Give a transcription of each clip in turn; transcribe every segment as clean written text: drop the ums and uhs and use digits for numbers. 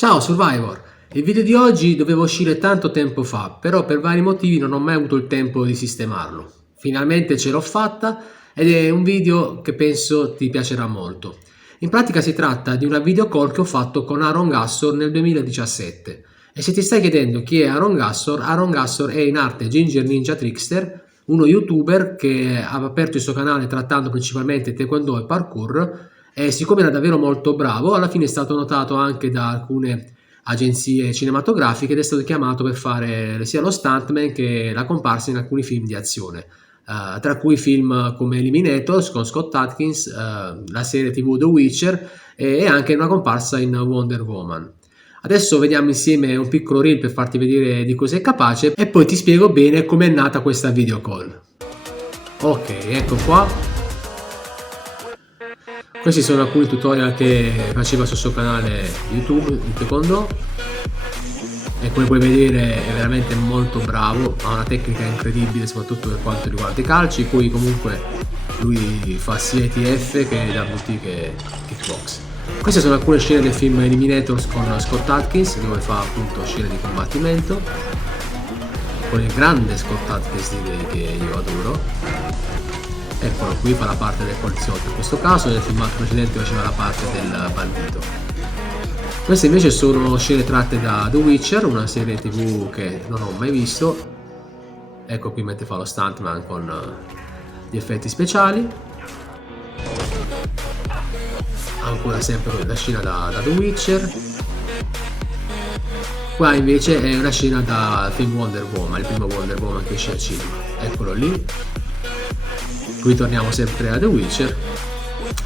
Ciao Survivor! Il video di oggi doveva uscire tanto tempo fa, però per vari motivi non ho mai avuto il tempo di sistemarlo. Finalmente ce l'ho fatta ed è un video che penso ti piacerà molto. In pratica si tratta di una video call che ho fatto con Aaron Gassor nel 2017. E se ti stai chiedendo chi è Aaron Gassor è in arte Ginger Ninja Trickster, uno youtuber che ha aperto il suo canale trattando principalmente Taekwondo e parkour. E siccome era davvero molto bravo, alla fine è stato notato anche da alcune agenzie cinematografiche ed è stato chiamato per fare sia lo stuntman che la comparsa in alcuni film di azione, tra cui film come Eliminators con Scott Atkins, la serie TV The Witcher e anche una comparsa in Wonder Woman. Adesso vediamo insieme un piccolo reel per farti vedere di cosa è capace e poi ti spiego bene come è nata questa video call. Ok, ecco qua. Questi sono alcuni tutorial che faceva sul suo canale YouTube di Taekwondo e come puoi vedere è veramente molto bravo, ha una tecnica incredibile soprattutto per quanto riguarda i calci. Poi comunque lui fa sia ITF che WT che kickbox. Queste sono alcune scene del film Eliminators con Scott Atkins, dove fa appunto scene di combattimento con il grande Scott Atkins, direi, che io adoro. Eccolo qui, fa la parte del poliziotto in questo caso, nel filmato precedente faceva la parte del bandito. Queste invece sono scene tratte da The Witcher, una serie TV che non ho mai visto. Ecco qui mentre fa lo stuntman con gli effetti speciali. Ancora sempre la scena da The Witcher. Qua invece è una scena da film Wonder Woman, il primo Wonder Woman che esce al cinema. Eccolo lì. Qui torniamo sempre a The Witcher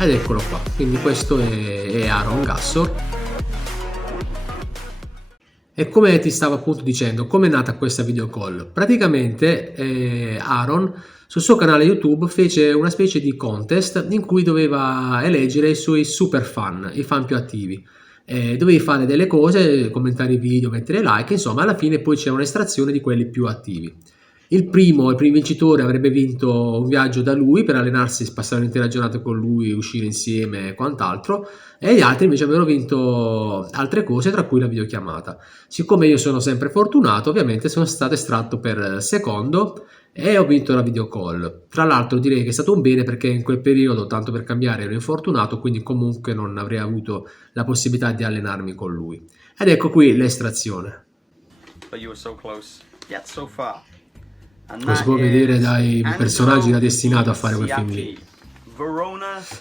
ed eccolo qua. Quindi questo è Aaron Gassor. E come ti stavo appunto dicendo, come è nata questa video call? Praticamente Aaron sul suo canale YouTube fece una specie di contest in cui doveva eleggere i suoi super fan, i fan più attivi. Dovevi fare delle cose, commentare i video, mettere like, insomma alla fine poi c'è un'estrazione di quelli più attivi. Il primo vincitore avrebbe vinto un viaggio da lui per allenarsi, passare un'intera giornata con lui, uscire insieme e quant'altro, e gli altri invece avevano vinto altre cose, tra cui la videochiamata. Siccome io sono sempre fortunato, ovviamente sono stato estratto per secondo e ho vinto la video call. Tra l'altro direi che è stato un bene perché in quel periodo, tanto per cambiare, ero infortunato, quindi comunque non avrei avuto la possibilità di allenarmi con lui. Ed ecco qui l'estrazione. But you were so close, yet so far. Come si può vedere dai personaggi da destinato a fare quel film lì.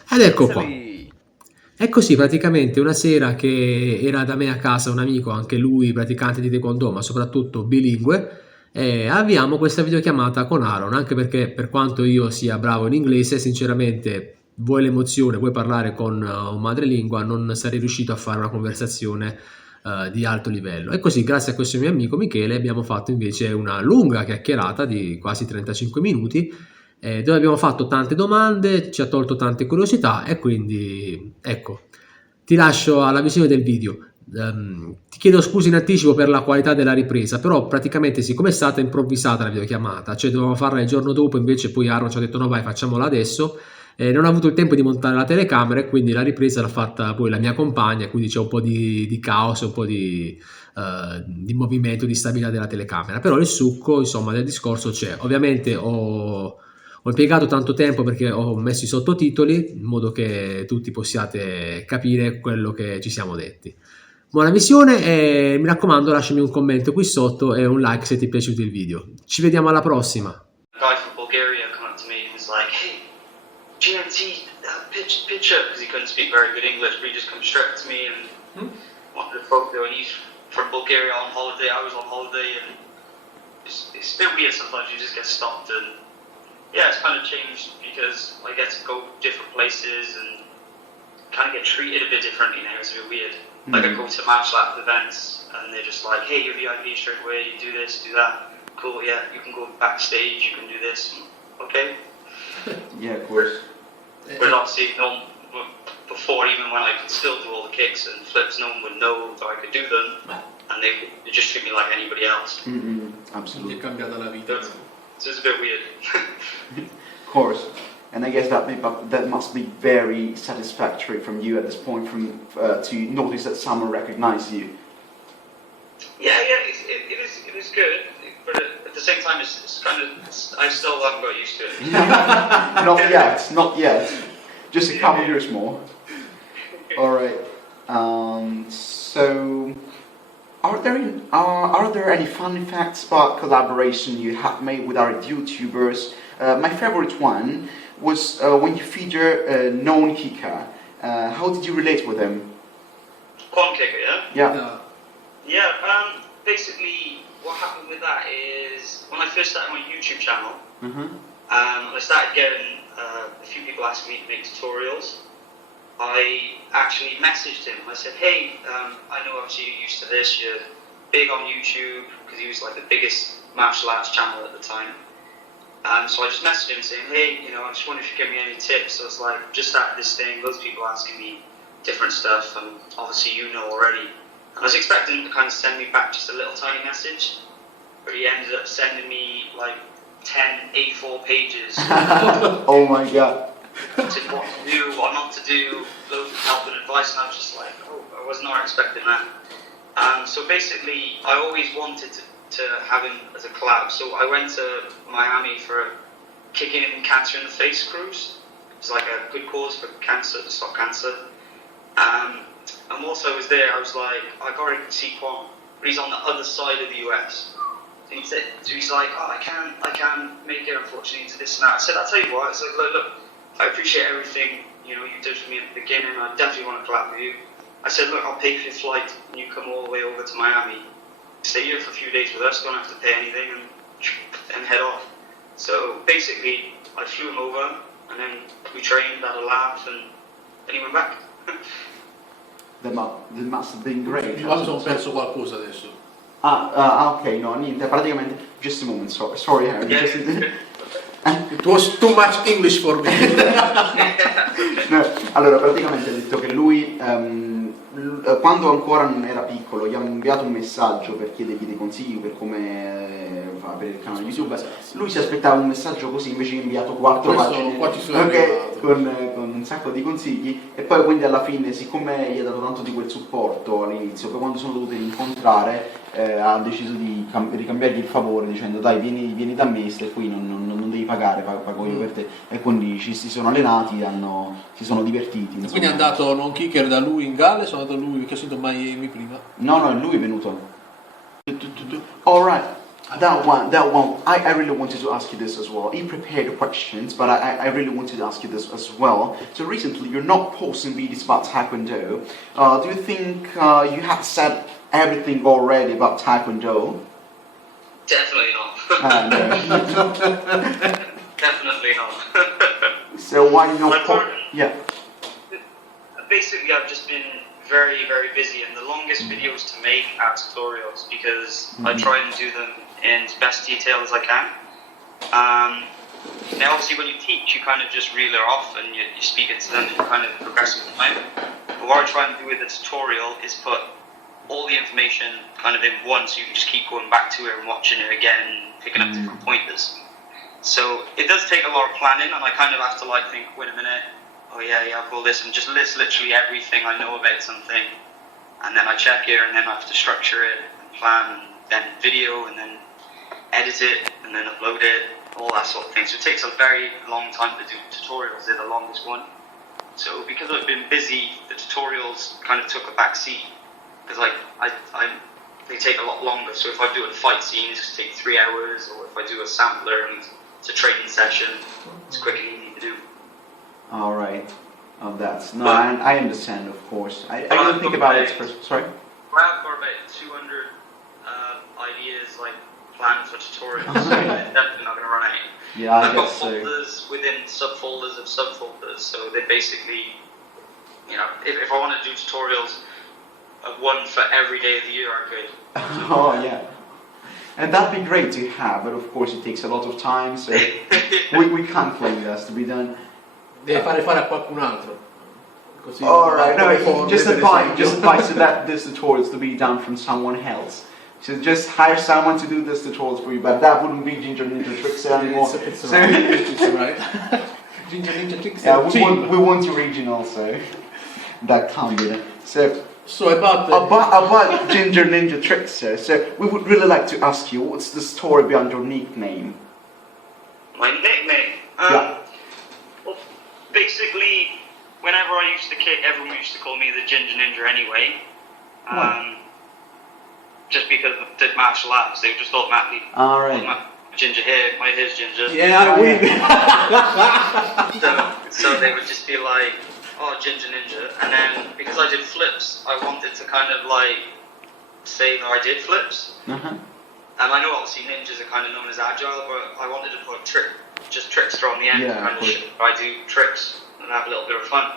Ed ecco qua. E così praticamente una sera che era da me a casa un amico, anche lui praticante di Taekwondo ma soprattutto bilingue, avviamo questa videochiamata con Aaron, anche perché per quanto io sia bravo in inglese, sinceramente vuoi l'emozione, vuoi parlare con un madrelingua, non sarei riuscito a fare una conversazione di alto livello. E così grazie a questo mio amico Michele abbiamo fatto invece una lunga chiacchierata di quasi 35 minuti dove abbiamo fatto tante domande, ci ha tolto tante curiosità e quindi ecco, ti lascio alla visione del video. Ti chiedo scusa in anticipo per la qualità della ripresa, però praticamente siccome è stata improvvisata la videochiamata, cioè dovevamo farla il giorno dopo, invece poi Aaron ci ha detto no vai facciamola adesso. Non ho avuto il tempo di montare la telecamera e quindi la ripresa l'ha fatta poi la mia compagna, quindi c'è un po' di caos, un po' di movimento, di stabilità della telecamera, però il succo insomma del discorso c'è. Ovviamente ho impiegato tanto tempo perché ho messo i sottotitoli in modo che tutti possiate capire quello che ci siamo detti. Buona visione e mi raccomando lasciami un commento qui sotto e un like se ti è piaciuto il video. Ci vediamo alla prossima. GMT picture because he couldn't speak very good English, but he just comes straight to me and wanted a photo. And he's from Bulgaria on holiday. I was on holiday, and it's a bit weird sometimes. You just get stopped, and yeah, it's kind of changed because I get to go different places and kind of get treated a bit differently now. It's a bit weird. Like I go to martial art events, and they're just like, "Hey, you're VIP straight away. You do this, do that. Cool, yeah. You can go backstage. You can do this. Okay." Yeah, of course. But obviously, before, even when I could still do all the kicks and flips, no one would know that I could do them, and they just treat me like anybody else. Absolutely. È cambiata la vita. So it's a bit weird. Of course. And I guess that must be very satisfactory from you at this point, to notice that someone recognizes you. Yeah, it is good, but at the same time, it's kind of, I still haven't got used to it. Not yet. Just a couple years more. All right. So, are there any funny facts about collaboration you have made with our YouTubers? My favorite one was when you feature known kicker. How did you relate with him? Pond kicker, yeah? Yeah. Yeah, basically what happened with that is when I first started my YouTube channel, I started getting a few people asking me to make tutorials. I actually messaged him. I said, hey, I know obviously you're used to this, you're big on YouTube, because he was like the biggest martial arts channel at the time. So I just messaged him saying, hey, I just wonder if you give me any tips. So it's like, just started this thing, loads of people asking me different stuff, and obviously you know already. And I was expecting him to kind of send me back just a little tiny message, but he ended up sending me like 10 A4 pages. Oh my god. To what to do, what not to do, loads of help and advice, and I was just like, oh, I was not expecting that. So basically, I always wanted to have him as a collab. So I went to Miami for a Kicking Cancer in the Face cruise. It's like a good cause for cancer, to stop cancer. And whilst I was there, I was like, I got to see Kwon, but he's on the other side of the US. So he's like, oh, I can't make it, unfortunately, to this and that. I said, I'll tell you what, I said, look, I appreciate everything you did for me at the beginning. I definitely want to collab with you. I said, look, I'll pay for your flight and you come all the way over to Miami. Stay here for a few days with us, don't have to pay anything, and head off. So basically, I flew him over, and then we trained, had a laugh, and then he went back. That must have been great. Io sono perso qualcosa adesso. Ok, no, niente, praticamente, just a moment, sorry Aaron. It was too much English for me. No, allora, praticamente ha detto che lui, quando ancora non era piccolo, gli hanno inviato un messaggio per chiedergli dei consigli per come fa per il canale YouTube. Lui si aspettava un messaggio così, invece gli ha inviato 4 pagine con un sacco di consigli, e poi quindi alla fine, siccome gli ha dato tanto di quel supporto all'inizio, poi quando sono dovuti incontrare ha deciso di ricambiargli il favore dicendo dai vieni da me, stai qui, non devi pagare, pago io per te, e quindi ci si sono allenati, si sono divertiti, insomma. Quindi è andato non kicker da lui in Galles, è andato lui che ho sentito Miami prima. No, lui è venuto. Alright, that one, I really wanted to ask you this as well. He prepared questions, but I really wanted to ask you this as well. So recently you're not posting videos about Taekwondo. Do you think you have said everything already about Taekwondo? Definitely not. No. Definitely not. So why not? Yeah. Basically, I've just been very, very busy, and the longest videos to make are tutorials because I try and do them in as best detail as I can. Now, obviously, when you teach, you kind of just reel it off and you speak it to them and you kind of progress with time. But what I try and do with the tutorial is put all the information kind of in one, so you can just keep going back to it and watching it again, picking up different pointers. So it does take a lot of planning, and I kind of have to think, wait a minute, oh yeah, I'll call this, and just list literally everything I know about something, and then I check it, and then I have to structure it, and plan, and then video, and then edit it, and then upload it, all that sort of thing. So it takes a very long time to do tutorials. They're the longest one. So because I've been busy, the tutorials kind of took a back seat, because they take a lot longer. So if I do a fight scene, it's going to take 3 hours, or if I do a sampler and it's a training session, it's quick and easy to do. All right. I understand, of course. I don't think about it first. Sorry? I've got about 200 ideas planned for tutorials, so they're definitely not going to run out. Yeah, I've got folders within subfolders of subfolders, so they basically, if I want to do tutorials, one for every day of the year I could. Oh yeah. And that'd be great to have, but of course it takes a lot of time, so we can't claim it has to be done. Deve fare a qualcun altro. Così alright, no, just advise that this tutorials to be done from someone else. So just hire someone to do this tutorials for you, but that wouldn't be Ginger Ninja Trickster anymore. It's right. Ginger Ninja Trickster Yeah, team. we want original, so that can't be there. So about Ginger Ninja Trickster, so we would really like to ask you, what's the story behind your nickname? My nickname? Yeah. Well, basically, whenever I used to kick, everyone used to call me the Ginger Ninja anyway. Just because of the martial arts, they just automatically Alright. my ginger hair, my hair's ginger. Yeah, I win. So they would just be like, oh, Ginger Ninja. And then because I did flips, I wanted to kind of like say that I did flips. Uh-huh. And I know obviously ninjas are kind of known as agile, but I wanted to put just trickster on the end to kind of show I do tricks and have a little bit of fun.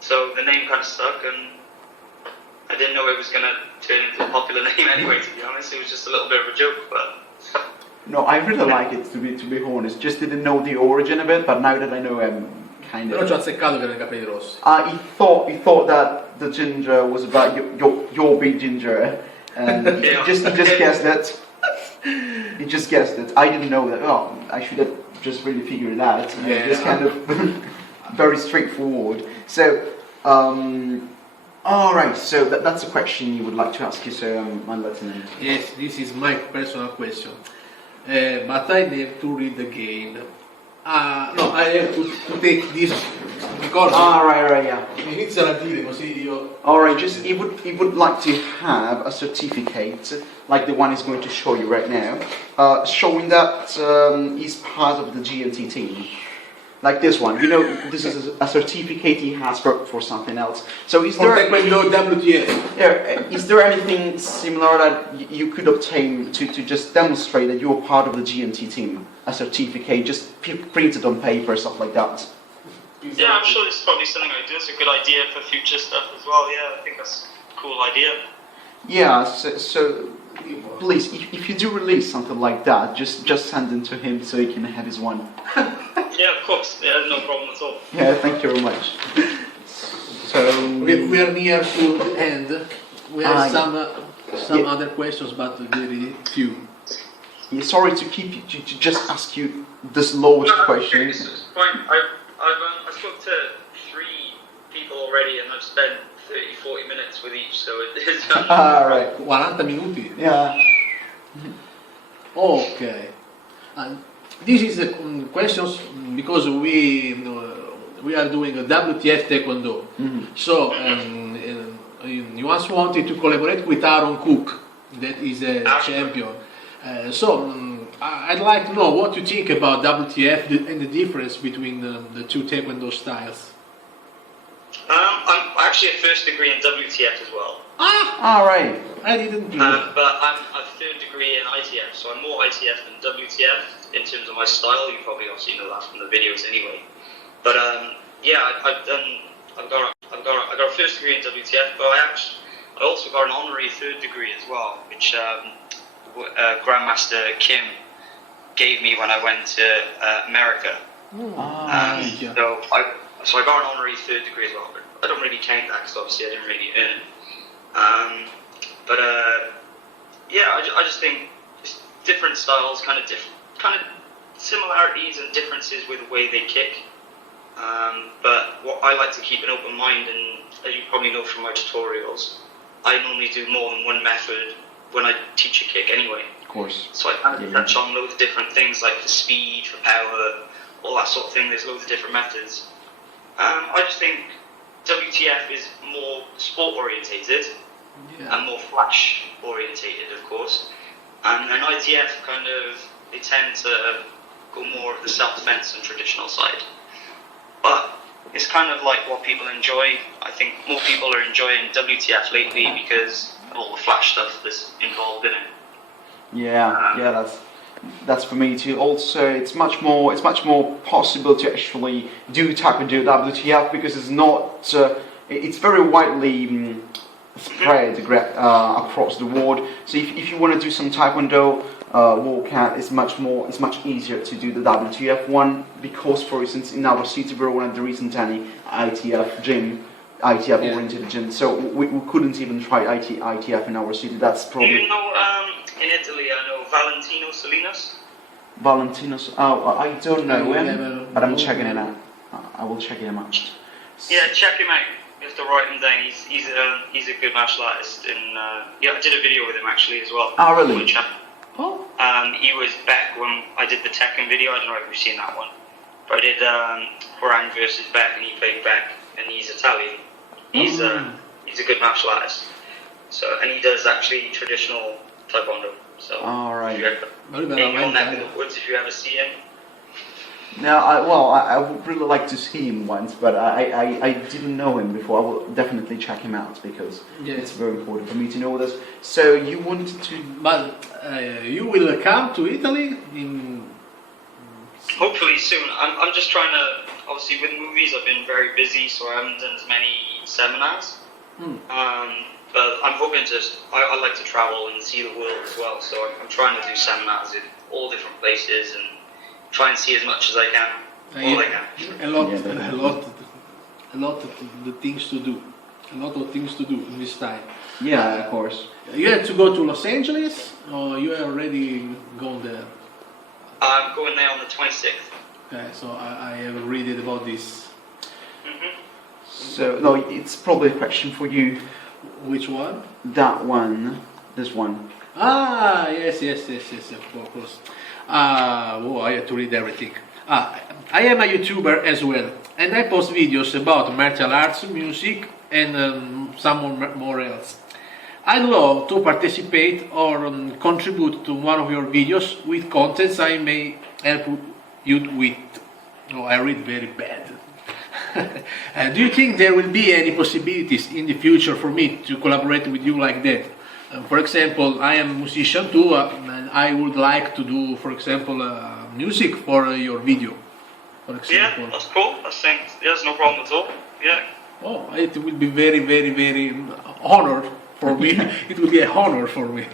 So the name kind of stuck, and I didn't know it was going to turn into a popular name anyway, to be honest. It was just a little bit of a joke, but... No, I really like it, to be honest. Just didn't know the origin of it, but now that I know, kind Però of... ci ho azzeccato che erano i capelli rossi. He thought that the ginger was about your big ginger, and he just guessed it. He just guessed it. I didn't know that. Oh, I should have just really figured it out. Yeah. Just kind of very straightforward. So, all right. So that's a question you would like to ask you. So I'm letting him. Yes, this is my personal question. But I have to read the game. No, I have to take this because Right, yeah. inizia a dire così io. All right, just he would like to have a certificate like the one he's going to show you right now, showing that he's part of the GNT team. Like this one, you know, this is a certificate he has for something else. So is For there Taekwondo WTF. is there anything similar that you could obtain to just demonstrate that you're part of the GNT team? A certificate, just printed on paper, stuff like that. Yeah, I'm sure this is probably something I do. It's a good idea for future stuff as well. Yeah, I think that's a cool idea. Yeah, so please, if you do release something like that, just send it to him so he can have his one. Yeah, of course. Yeah, no problem at all. Yeah, thank you very much. So We are near to the end. We have some other questions, but very few. yeah, sorry to keep you to just ask you the slowest question. This is fine. I spoke to 3 people already, and I've spent 30-40 minutes with each, so it is... Right. 40 minuti. Yeah. Okay. This is the questions because we are doing a WTF Taekwondo. So you once wanted to collaborate with Aaron Cook, that is a champion. I'd like to know what you think about WTF and the difference between the two Taekwondo styles. I'm actually a first degree in WTF as well. All right. I didn't know. But I'm a 3rd degree in ITF, so I'm more ITF than WTF in terms of my style. You probably obviously know that from the videos anyway. But yeah, I got a first degree in WTF, but I also got an honorary 3rd degree as well, which Grandmaster Kim gave me when I went to America. So I got an honorary 3rd degree as well. But I don't really count that because obviously I didn't really earn it. Yeah, I just think it's different styles, kind of similarities and differences with the way they kick. But what I like to keep an open mind, and as you probably know from my tutorials, I normally do more than one method when I teach a kick anyway. Of course. So I kind of touch on loads of different things, like for speed, for power, all that sort of thing. There's loads of different methods. I just think WTF is more sport orientated and more flash orientated, of course. And then ITF they tend to go more of the self-defense and traditional side. But it's kind of like what people enjoy. I think more people are enjoying WTF lately because of all the flash stuff that's involved in it. Yeah, that's for me too. Also, it's much more possible to actually do Taekwondo WTF because it's not. It's very widely spread across the world. So if you want to do some Taekwondo walkout, it's much easier to do the WTF one because, for instance, in our city, Verona, there isn't any ITF oriented gym. So we couldn't even try ITF in our city. That's probably. Do you know in Italy? I know Valentino Salinas. Valentino's. Oh, I don't know him, but I'm no, checking it no. out. I will check him out. Yeah, check him out. You have to write him down. He's a good martial artist. Yeah, I did a video with him actually as well. Oh, really? Oh, He was back when I did the Tekken video. I don't know if you've seen that one, but I did Quran versus Beck, and he played Beck, and he's Italian. He's a good martial artist. So, and he does actually traditional Taekwondo. So, All right. if you ever, in your neck of the woods, if you ever see him. Now, I would really like to see him once, but I didn't know him before. I will definitely check him out because it's very important for me to know this. So you wanted to, but you will come to Italy in. Hopefully soon. I'm just trying to, obviously with movies I've been very busy, so I haven't done as many seminars. But I'm hoping to, I like to travel and see the world as well, so I'm trying to do seminars in all different places and try and see as much as I can, all I can. A lot of the things to do. A lot of things to do in this time. yeah, of course. You had to go to Los Angeles, or you have already gone there? I'm going there on the 26th. Okay, so I have read it about this. So no, it's probably a question for you. Which one? That one, this one. Ah, yes, of course. I have to read everything. I am a YouTuber as well, and I post videos about martial arts, music, and some more else. I'd love to participate or contribute to one of your videos with contents I may help you with. Oh, I read very bad. Do you think there will be any possibilities in the future for me to collaborate with you like that? For example, I am a musician too, and I would like to do, for example, music for your video. For example. Yeah, that's cool. There's no problem at all. Yeah. Oh, it will be very, very, very honored for me. It will be an honor for me.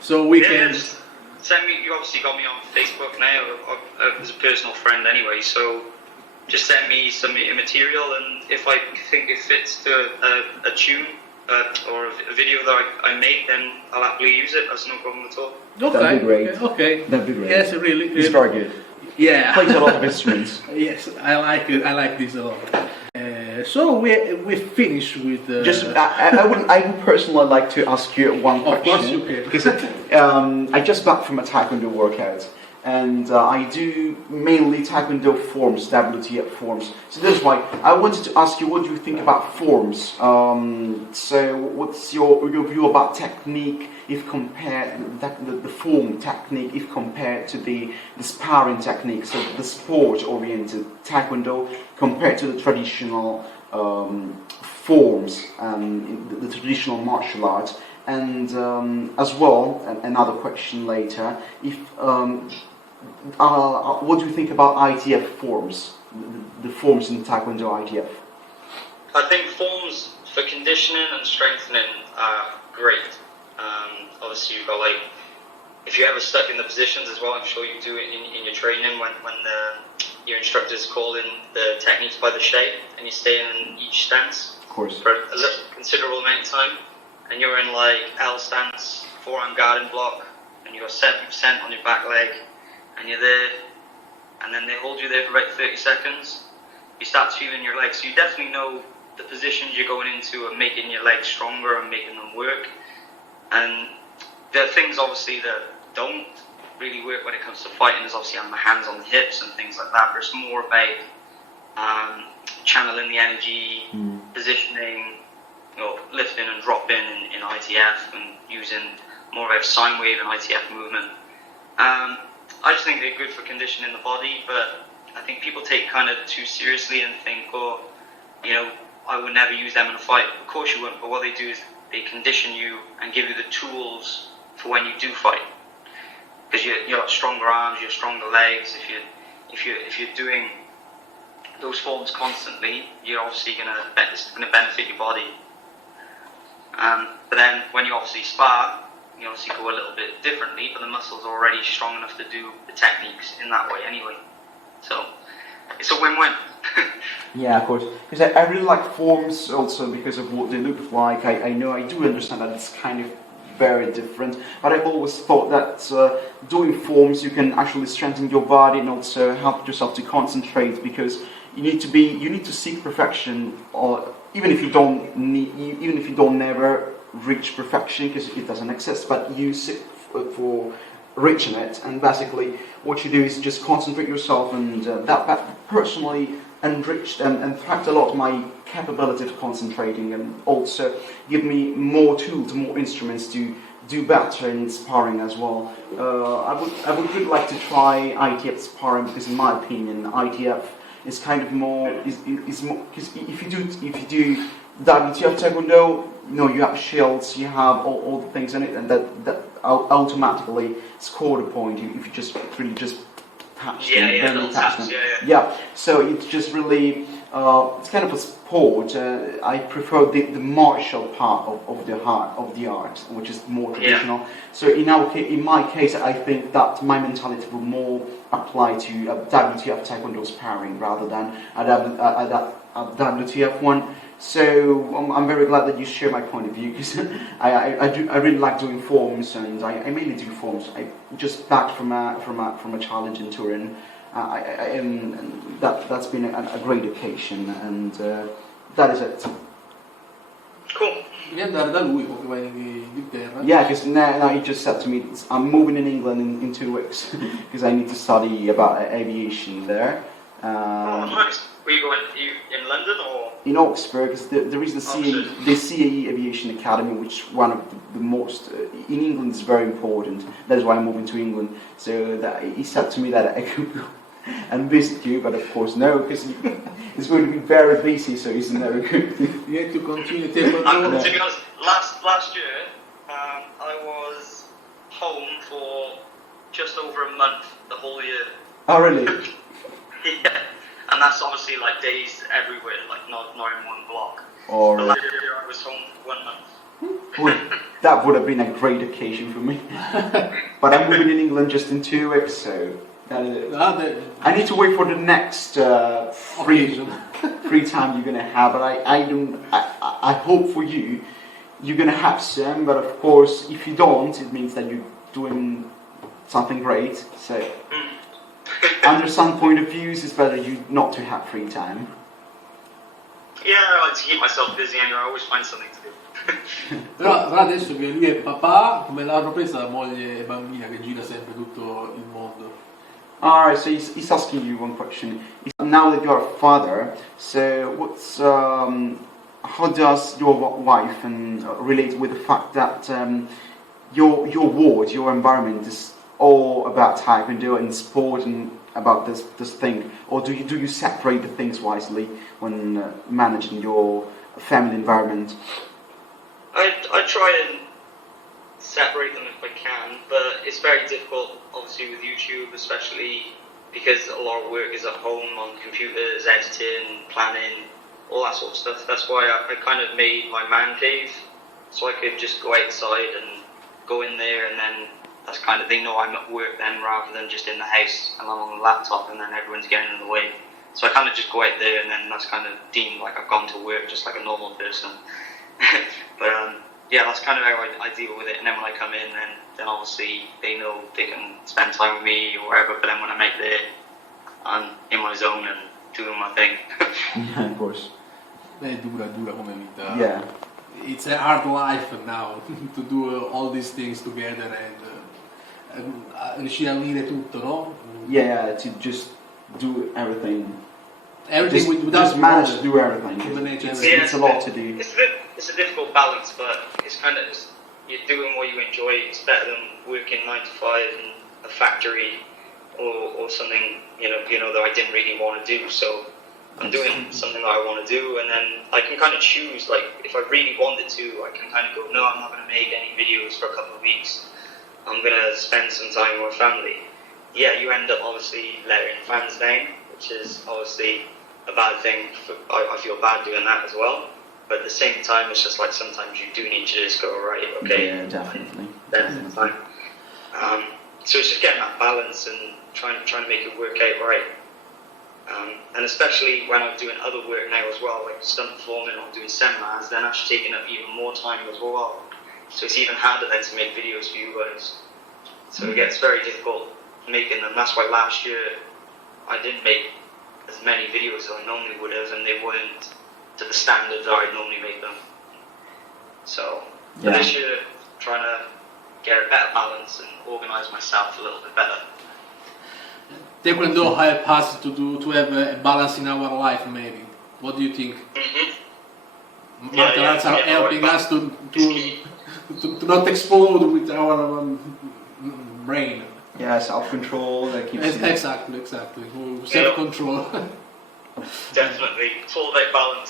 So we can. Just send me. You obviously got me on Facebook now as a personal friend anyway. So just send me some material, and if I think it fits to a tune or a video that I make, then I'll happily use it. That's no problem at all. Okay, That'd be great. Okay. That'd be great. Yes, really. It's very good. Yeah. Plays a lot of instruments. Yes, I like it. I like this a lot. So we finish with. Just, I would personally like to ask you one question. Of course you can. Because I just back from a Taekwondo workout, and I do mainly Taekwondo forms, WTF forms. So that's why I wanted to ask you, what do you think about forms? So what's your view about technique if compared the form technique if compared to the sparring technique, so the sport-oriented Taekwondo compared to the traditional forms and the traditional martial arts, and as well, another question later, if what do you think about ITF forms, the forms in Taekwondo ITF? I think forms for conditioning and strengthening are great. Obviously, you've got if you're ever stuck in the positions as well, I'm sure you do it in your training when your instructor's calling the techniques by the shape and you're staying in each stance Of course. for a considerable amount of time, and you're in L stance, forearm guarding block, and you're 70% on your back leg, and you're there, and then they hold you there for about 30 seconds. You start feeling your legs, so you definitely know the positions you're going into are making your legs stronger and making them work. And there are things obviously that don't really work when it comes to fighting. There's obviously my hands on the hips and things like that, but it's more about channeling the energy, positioning, lifting and dropping in ITF, and using more of a sine wave and ITF movement. I just think they're good for conditioning the body, but I think people take kind of too seriously and think, I would never use them in a fight. Of course you wouldn't, but what they do is they condition you and give you the tools for when you do fight. Because you got stronger arms, you have stronger legs. If you're doing those forms constantly, you're obviously it's gonna benefit your body. But then when you obviously spar, you obviously go a little bit differently, but the muscles are already strong enough to do the techniques in that way anyway. So it's a win-win. Yeah, of course. Because I really like forms also because of what they look like. I know I do understand that it's kind of very different. But I've always thought that doing forms you can actually strengthen your body and also help yourself to concentrate, because you need to seek perfection, or even if you don't never reach perfection, because it doesn't exist, but you seek for reaching it. And basically what you do is just concentrate yourself, and that personally enriched and thrived a lot my capability of concentrating, and also give me more tools, more instruments to do better in sparring as well. I would really like to try ITF sparring, because in my opinion ITF is kind of more is more, because if you do WTF Taekwondo, you know, you have shields, you have all the things in it, and that automatically score the point if you just really just touch them. Yeah, so it's just really it's kind of a sport. I prefer the martial part of the art, which is more traditional. So in my case, I think that my mentality will more apply to WTF Taekwondo sparring rather than a WTF one. So I'm very glad that you share my point of view, because I really like doing forms, and I mainly do forms. I just back from a challenge in Turin, and that's been a great occasion, and that is it. Cool. Devi andare da lui quando vai in Inghilterra. Yeah, because now he just said to me, I'm moving in England in 2 weeks, because I need to study about aviation there. Oh, nice. Were you going in London or? In Oxford, because there is the CAE Aviation Academy, which one of the most in England is very important. That is why I'm moving to England. So that he said to me that I could go and visit you, but of course no, because it's going to be very busy, so it's never good. You have to continue To be honest, last year I was home for just over a month, the whole year. Oh really? Yeah. And that's obviously like days everywhere, like not in one block. Or but last year I was home for 1 month. well, that would have been a great occasion for me. But I'm moving in England just in 2 weeks, so that is it. I need to wait for the next free time you're gonna have. But I hope for you, you're gonna have some. But of course, if you don't, it means that you're doing something great. So. Under some point of views, it's better you not to have free time. Yeah, I like to keep myself busy, and I always find something to do. Però adesso che lui è papà, come l'hanno presa la moglie e bambina che gira sempre tutto il mondo? Alright, so he's asking you one question. Now that you're a father, so how does your wife relate with the fact that your ward, your environment is all about Taekwondo and sport and about this thing, or do you separate the things wisely when managing your family environment? I try and separate them if I can, but it's very difficult, obviously with YouTube, especially because a lot of work is at home on computers, editing, planning, all that sort of stuff. That's why I kind of made my man cave, so I could just go outside and go in there, and then that's kind of, they know I'm at work then, rather than just in the house and I'm on the laptop and then everyone's getting in the way. So I kind of just go out there, and then that's kind of deemed like I've gone to work just like a normal person. But yeah, that's kind of how I deal with it. And then when I come in, then obviously they know they can spend time with me or wherever, but then when I'm out there, I'm in my zone and doing my thing. Yeah, of course. È dura come vita. Yeah. It's a hard life now to do all these things together and riuscire a unire tutto, no? Yeah, to just do everything. Without just manage to do everything. It's a lot to do. It's a difficult balance, but it's kind of, you're doing what you enjoy. It's better than working 9 to 5 in a factory or something, you know that I didn't really want to do. So I'm doing something that I want to do, and then I can kind of choose, like, if I really wanted to, I can kind of go, no, I'm not going to make any videos for a couple of weeks. I'm going to spend some time with my family. Yeah, you end up obviously letting fans down, which is obviously a bad thing. I feel bad doing that as well. But at the same time, it's just like sometimes you do need to just go, right, okay. Yeah, definitely. Then time. So it's just getting that balance and trying to make it work out right. And especially when I'm doing other work now as well, like stunt performing or doing seminars, then that's taking up even more time as well. So it's even harder then to make videos for you guys. So it gets very difficult making them. That's why last year I didn't make as many videos as I normally would have, and they weren't to the standard that I normally make them. So this year, trying to get a better balance and organise myself a little bit better. Taekwondo help us to have a balance in our life, maybe. What do you think? Martial arts are helping us to not explode with our brain. Yeah, self-control. That keeps Exactly. Self-control. Definitely, it's all about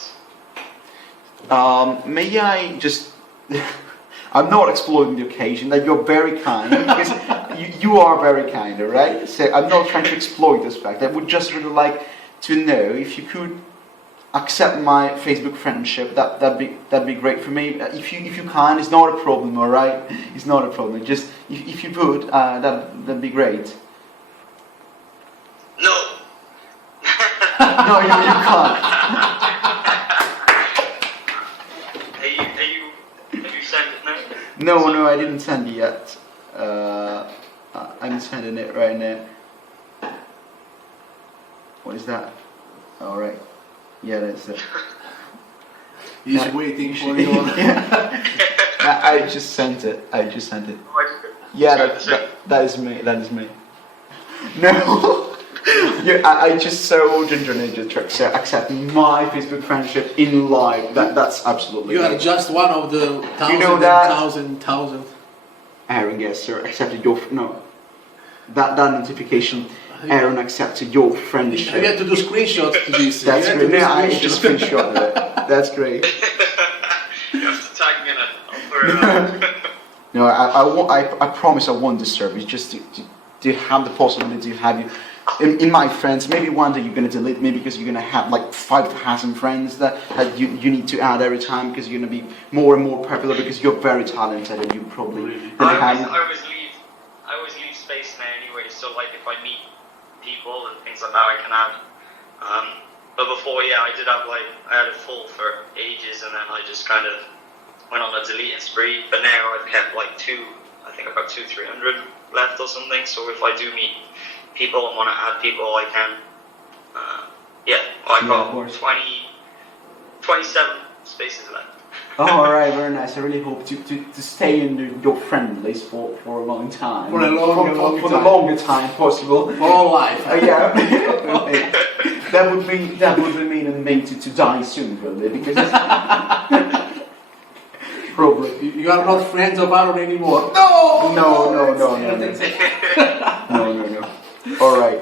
balance. May I just... I'm not exploiting the occasion, that you're very kind, because you are very kind, alright? So I'm not trying to exploit this fact. I would just really like to know if you could accept my Facebook friendship. That'd be great for me. If you can, it's not a problem, alright? It's not a problem. Just if you would, that'd be great. No. No, you can't. Have you sent it now? No, I didn't send it yet. I'm sending it right now. What is that? Alright. Yeah, that's it. He's waiting for you. I just sent it. Yeah, that is me. No. Yeah, I just saw Ginger Ninja Trickster accept my Facebook friendship in live. That's absolutely. You are just one of the thousand. Aaron Gassor accepted your that notification. Aaron accepted your friendship. You have to do screenshots to this. That's great. No, I just screenshot it. That's great. You have to tag me in it. I'll put it up. No, I promise I won't disturb you. Just to have the possibility of have you in my friends. Maybe one day you're gonna delete me because you're gonna have like 5,000 friends that you need to add every time because you're gonna be more and more popular because you're very talented and you probably. I always leave space there anyway. So like if I meet people and things like that, I can add. But before, I did have I had it full for ages, and then I just kind of went on a deleting spree. But now I've kept like I think about 300 left or something. So if I do meet people and want to add people, I can. I've got 27 spaces left. Oh, alright, very nice. I really hope to stay in your friend list for a long time. For a long the longer time possible. For all life. Yeah. that would mean me to die soon, really, because probably. You are not friends of Aaron anymore. No. Alright.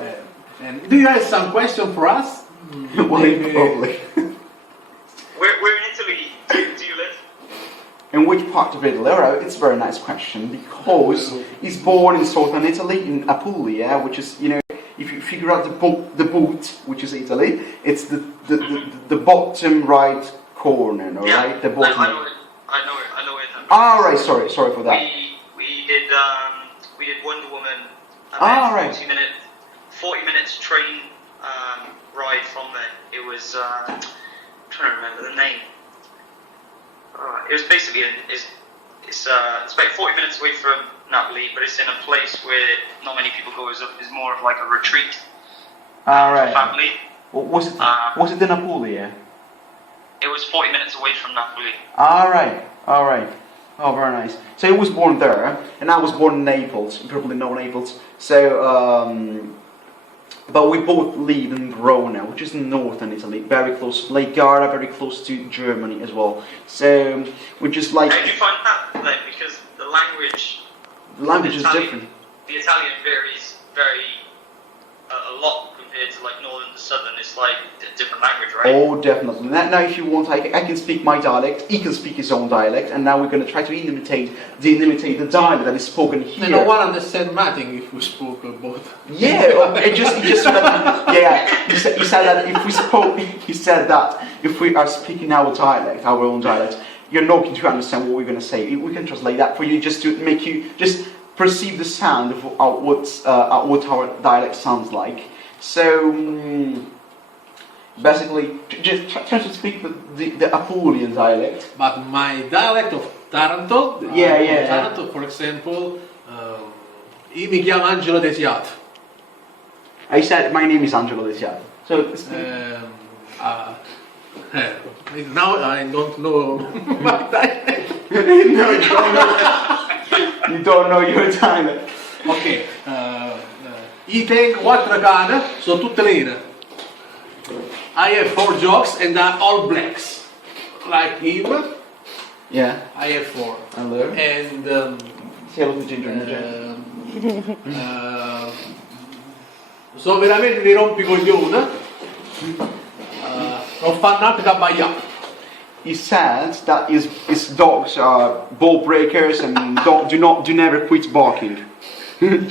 And do you have some question for us? Probably. Where in Italy do you live? In which part of Italy? Alright, it's a very nice question because he's born in southern Italy, in Apulia, which is, if you figure out the boot, which is Italy, it's the bottom right corner, alright? Yeah, the bottom. I know it. Alright, sorry for that. We did Wonder Woman. 40 minutes train ride from there. It was I'm trying to remember the name. It was basically it's about 40 minutes away from Napoli, but it's in a place where not many people go. It's more of like a retreat. Alright. Family. Was it in Apulia? It was 40 minutes away from Napoli. Alright. Oh, very nice. So he was born there, and I was born in Naples. You probably know Naples. So, but we both live in Verona, which is in northern Italy, very close to Lake Garda, very close to Germany as well. So we just like. How do you find that? Like, because the language. The language is different. The Italian varies a lot compared to like northern to southern. It's like a different language, right? Oh, definitely. Now, if you want, I can speak my dialect. He can speak his own dialect, and now we're going to try to imitate the dialect that is spoken here. And no one understands nothing if we spoke both. Yeah, he said that if we spoke, he said that if we are speaking our dialect, our own dialect, you're not going to understand what we're going to say. We can translate that for you just to make you just perceive the sound of what our dialect sounds like. So basically, just try to speak the Apulian dialect. But my dialect of Taranto. Taranto, for example, io mi chiamo Angelo Desiato. I said my name is Angelo Desiato. So now I don't know my dialect. No, you don't know your dialect. Ok, I tengo 4 cane, sono tutte nere. I have 4 dogs and they're all blacks. Like him, Yeah. I have 4. Hello. And Say hello to Ginger Ninja. sono veramente dei rompicoglioni. Non fanno altro che abbaiare. He said that his dogs are ball breakers and do never quit barking. in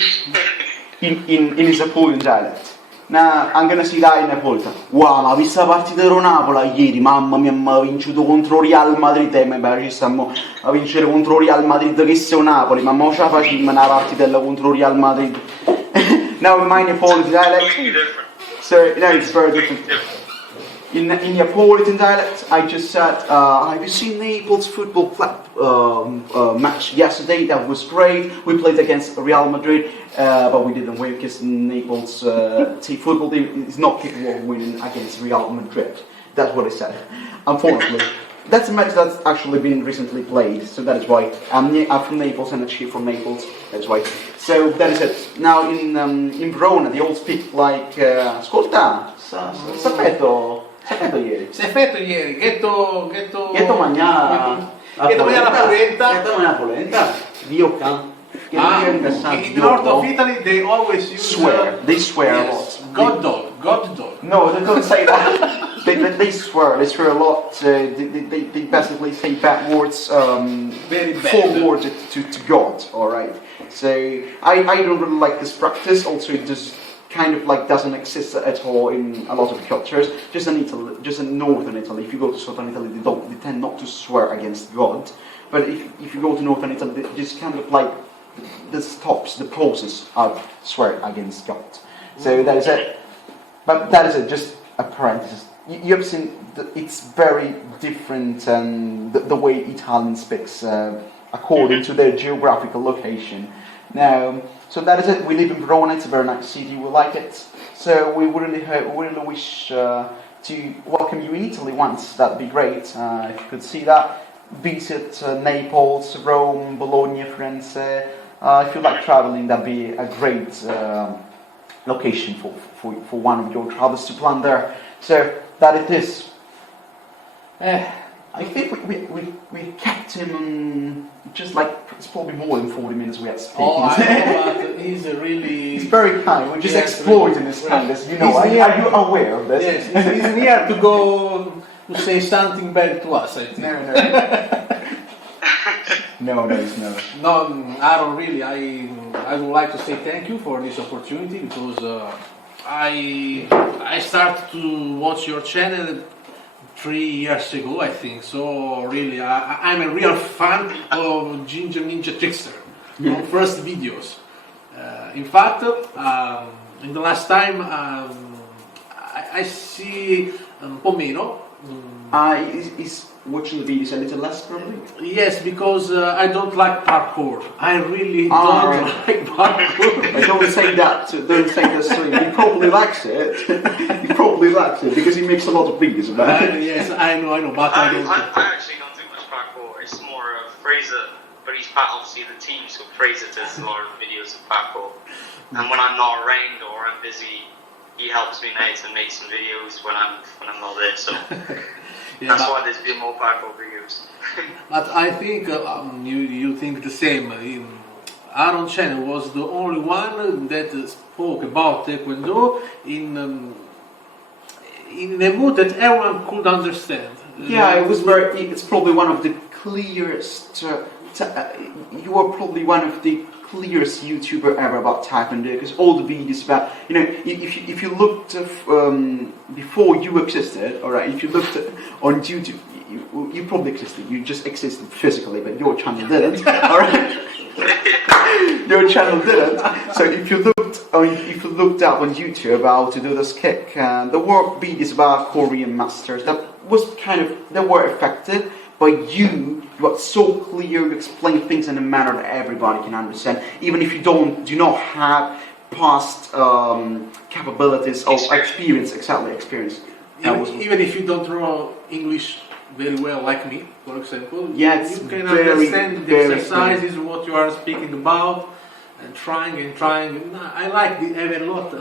his Napoleon dialect. Now I'm gonna say that in Napolitan. Wow, ma vista la partita del Napoli ieri, mamma mia, mi ha vinto contro Real Madrid e ci stiamo a vincere contro Real Madrid che sia Napoli, ma mo ce la facciamo una partita contro Real Madrid. Now in my Napolitan dialect, so no, it's very different. In Neapolitan dialect, I just said, have you seen Naples football match yesterday? That was great. We played against Real Madrid, but we didn't win because Naples football team is not capable of winning against Real Madrid. That's what I said. Unfortunately, that's a match that's actually been recently played, so that is why. I'm from Naples and I cheer from Naples. That's why. So that is it. Now in Verona, they all speak like, ascolta, sapete ieri. Si è fatto ieri, ghetto Mangiare la polenta. Dio can. in the north of Italy they always use Swear. They swear a yes, lot. God dog. No, they don't say that. they swear. They swear a lot. They basically say bad words. Very bad. Forward to God. All right. So I don't really like this practice. Also, it just kind of like doesn't exist at all in a lot of cultures. Just in Italy, just in northern Italy. If you go to southern Italy, they tend not to swear against God. But if you go to northern Italy, they just kind of like this stops the process of swear against God. So that is it. But that is it. Just a parenthesis. You have seen it's very different the way Italian speaks according to their geographical location. Now, so that is it. We live in Verona. It's a very nice city. We like it. So we really wish to welcome you in Italy once. That'd be great if you could see that. Visit Naples, Rome, Bologna, Firenze. If you like traveling, that'd be a great location for one of your travels to plan there. So that it is. I think we kept him on just like it's probably more than 40 minutes we had speaking. Oh, I know, but he's a really... He's very kind. We're just exploiting his kindness. You know, are you aware of this? Yes, he's here to go to say something bad to us, I think. No, he's not. No, Aaron, really, I would like to say thank you for this opportunity because I started to watch your channel 3 years ago, I think. So really, I'm a real fan of Ginger Ninja Trickster from first videos. In fact, in the last time I see un po' meno. Is watching the videos a little less probably? Yes, because I don't like parkour. I really don't like parkour. Don't say that. Don't say that. So he probably likes it. He probably likes it because he makes a lot of videos about it. Yes, I know, but I don't. I actually don't do much parkour. It's more of Fraser, but he's part obviously the team, so Fraser does a lot of videos of parkour. And when I'm not around or I'm busy, he helps me out and make some videos when I'm not there. So. Yeah, that's why there's been more parkour videos. But I think you think the same. Aaron channel was the only one that spoke about Taekwondo in a mood that everyone could understand. Yeah, it was very. It's probably one of the clearest. You are probably one of the clearest YouTuber ever about Taekwondo because all the videos about if you looked before you existed, all right. If you looked on YouTube, you probably existed. You just existed physically, but your channel didn't. All right. Your channel didn't. So if you looked up on YouTube how to do this kick, there were videos about Korean masters that were affected by you are so clear, you explain things in a manner that everybody can understand, even if you do not have past capabilities of experience. Even if you don't know English very well, like me, for example, yeah, it's you can very, understand the exercises, what you are speaking about, and trying. I like a lot,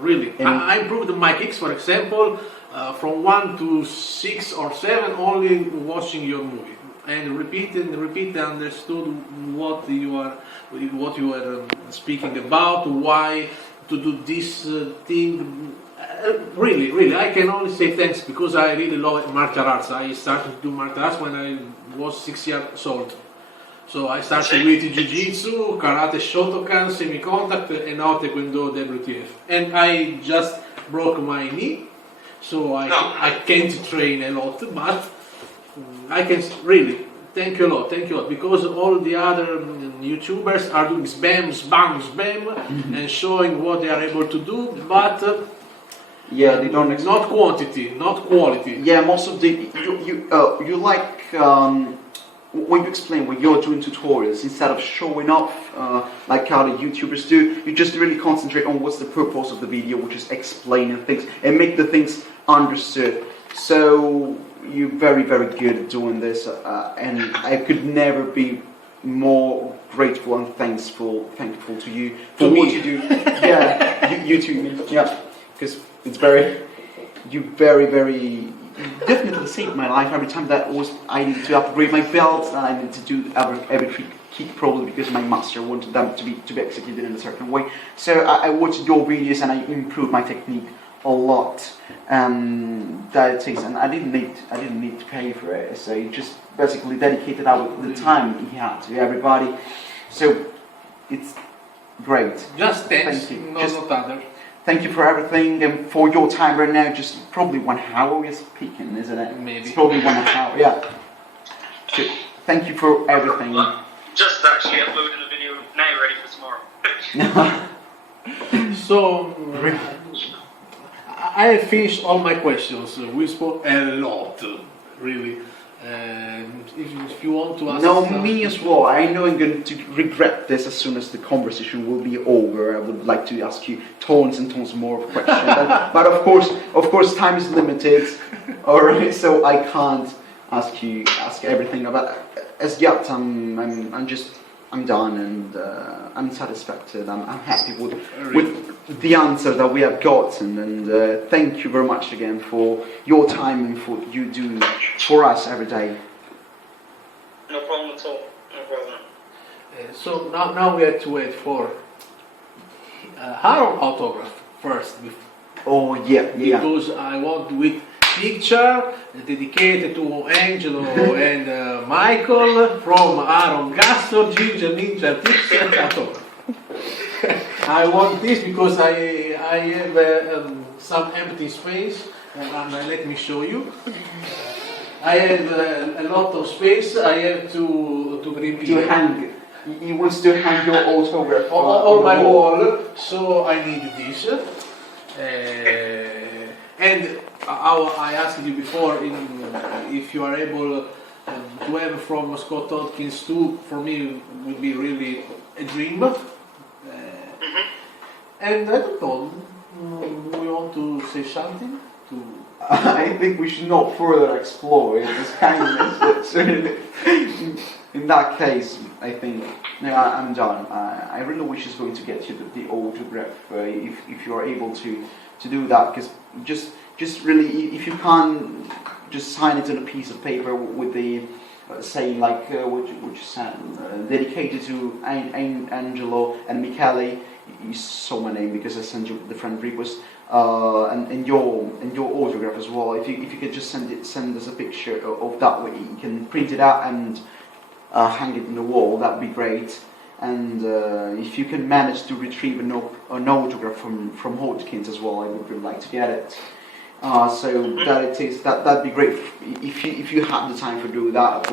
really. I improved my kicks, for example, from 1 to 6 or 7, only watching your movie. And repeat, understood what you are speaking about, why to do this thing. Really, I can only say thanks, because I really love martial arts. I started to do martial arts when I was 6 years old. So I started with jiu-jitsu, karate, shotokan, semi-contact, and now Taekwondo, WTF. And I just broke my knee, so I can't train a lot, but I can really thank you a lot, because all the other YouTubers are doing spam, and showing what they are able to do, but they don't not quantity, not quality. Yeah, most of the you like when you explain, when you're doing tutorials, instead of showing off like how the YouTubers do, you just really concentrate on what's the purpose of the video, which is explaining things and make the things understood. So you're very, very good at doing this, and I could never be more grateful and thankful to you for what you do. Yeah, you too. Yeah, because it's you definitely saved my life every time that I needed to upgrade my belts, and I needed to do every kick probably because my master wanted them to be executed in a certain way. So I watched your videos and I improved my technique a lot. That it takes, and I didn't need to pay for it. So he just basically dedicated the time he had to everybody. So it's great. Just thanks. Thank you. Not other. Thank you for everything and for your time right now. Just probably 1 hour we're speaking, isn't it? Maybe. It's probably 1 hour. Yeah. So, thank you for everything. Just actually uploading the video now, ready for tomorrow. So I have finished all my questions. We spoke a lot, really. If you want to ask... No, me as well. I know I'm going to regret this as soon as the conversation will be over. I would like to ask you tons and tons more of questions. but of course, time is limited. Alright, so I can't ask everything about. As yet, I'm done and I'm satisfied. I'm happy with the answer that we have gotten, and thank you very much again for your time and for what you do for us every day. No problem at all. No problem. So now we have to wait for Aaron autograph first. Oh yeah. Because I want with picture dedicated to Angelo and Michael from Aaron Gassor, Ginger Ninja Trickster autograph. I want this because I have some empty space, and let me show you. I have a lot of space. I have to repeat. To hang. He wants to hang your autograph on my wall, so I need this. And I asked you before if you are able to have from Scott Totkins too. For me, would be really a dream. And I don't know. Do we want to say something? I think we should not further explore this kindness. In that case, I think I'm done. I really wish is going to get you the autograph if you are able to do that, because just really, if you can't just sign it on a piece of paper with the saying like what you said, dedicated to Angelo and Michele. You saw my name because I sent you the friend request, and your autograph as well. If you could just send us a picture of that way, you can print it out and hang it in the wall. That'd be great. And if you can manage to retrieve an autograph from Hodgkins as well, I would really like to get it. So that'd be great if you have the time for doing that.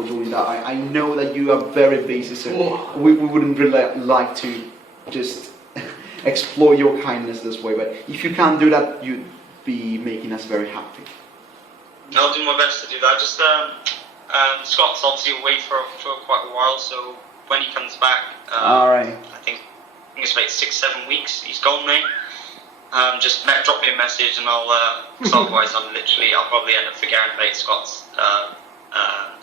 I know that you are very busy, so we wouldn't really like to just explore your kindness this way. But if you can do that, you'd be making us very happy. I'll do my best to do that. Just Scott's obviously away for quite a while, so when he comes back, All right. I think it's about 6-7 weeks. He's gone, mate. Just drop me a message and I'll. Cause otherwise, I'll probably end up forgetting about Scott's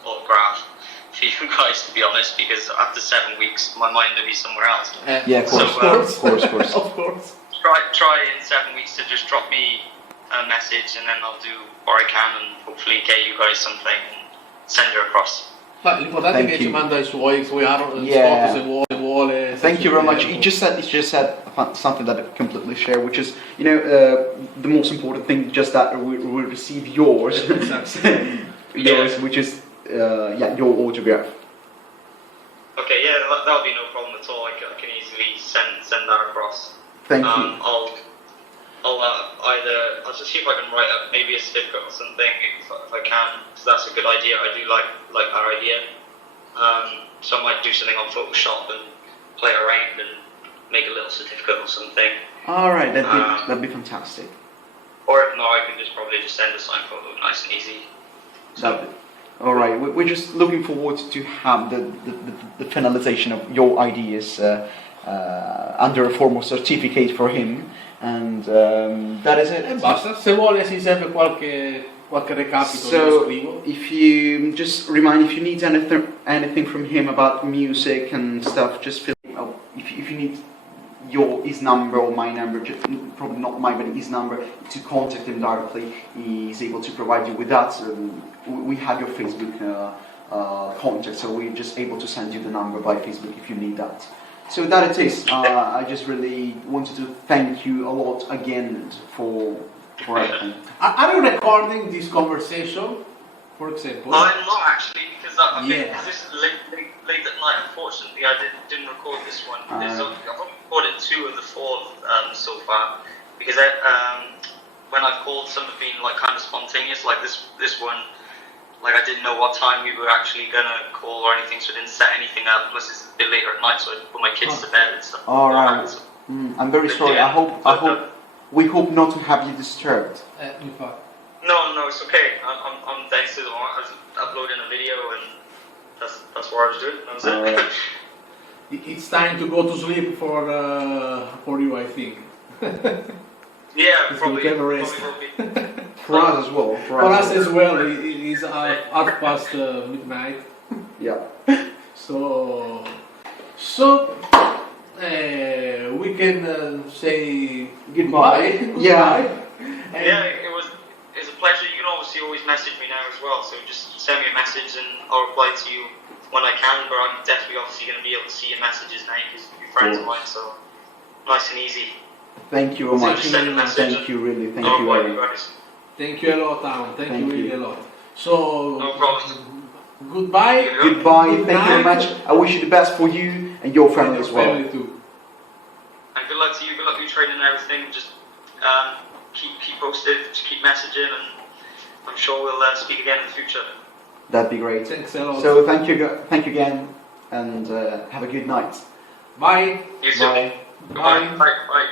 autograph for you guys, to be honest, because after 7 weeks, my mind will be somewhere else. Yeah, of course, of course. Of course. Try in 7 weeks to just drop me a message, and then I'll do what I can and hopefully get you guys something and send it across. Ma l'importante è che ci manda i suoi Aaron, Yeah. se vuole. Thank you very much. He just said something that I completely share, which is, the most important thing, just that we receive yours, yours, which is your autograph. Okay, yeah, that'll be no problem at all. I can easily send that across. Thank you. I'll just see if I can write up maybe a certificate or something if I can, because that's a good idea. I do like that idea. So I might do something on Photoshop and play around and make a little certificate or something. All right, that'd be fantastic. Or if not, I can probably just send a signed photo, nice and easy. So. All right, we're just looking forward to have the finalization of your ideas under a formal certificate for him, and that is it. E basta, se vuole si serve qualche recapito, lo So, scrivo. if you just remind, if you need anything from him about music and stuff, just feel. If you need his number or my number, probably not mine, but his number, to contact him directly, he's able to provide you with that. We have your Facebook contact, so we're just able to send you the number by Facebook if you need that. So that it is. I just really wanted to thank you a lot again for everything. Are you recording this conversation, for example? I'm not actually, because I've been Yeah. this is late at night. Unfortunately, I didn't record this one. I've only recorded 2 of the 4 so far, because when I've called, some have been like kind of spontaneous, like this one. Like I didn't know what time we were actually gonna call or anything, so I didn't set anything up. Plus it's a bit later at night, so I put my kids to bed and stuff. All right. I'm very sorry. We hope not to have you disturbed. Infatti. No, it's okay. I'm downstairs. I was uploading a video, and that's what I was doing. That was it. It's time to go to sleep for you, I think. Yeah, It's probably gonna will rest. be. For us as well. For us as well, it's half past midnight. Yeah. So we can say goodbye. Yeah. And Yeah, it was a pleasure. You can obviously always message me now as well, so just send me a message and I'll reply to you when I can, but I'm definitely obviously going to be able to see your messages now because you're friends of mine, so nice and easy. Thank you very much. Just send a message. Thank you, really. Thank I'll you reply very to you much. guys. thank you a lot, Aaron. Thank you really a lot. So No problem. goodbye. Goodbye. Good Thank you very night. much. I wish you the best for you and your family And as your well. family too. And good luck to you. Good luck with your training and everything. Just keep posted, just keep messaging, and I'm sure we'll speak again in the future. That'd be great. Thanks a lot. So thank you again, and have a good night. Bye. You too. Bye. Goodbye. Bye. Bye. Bye.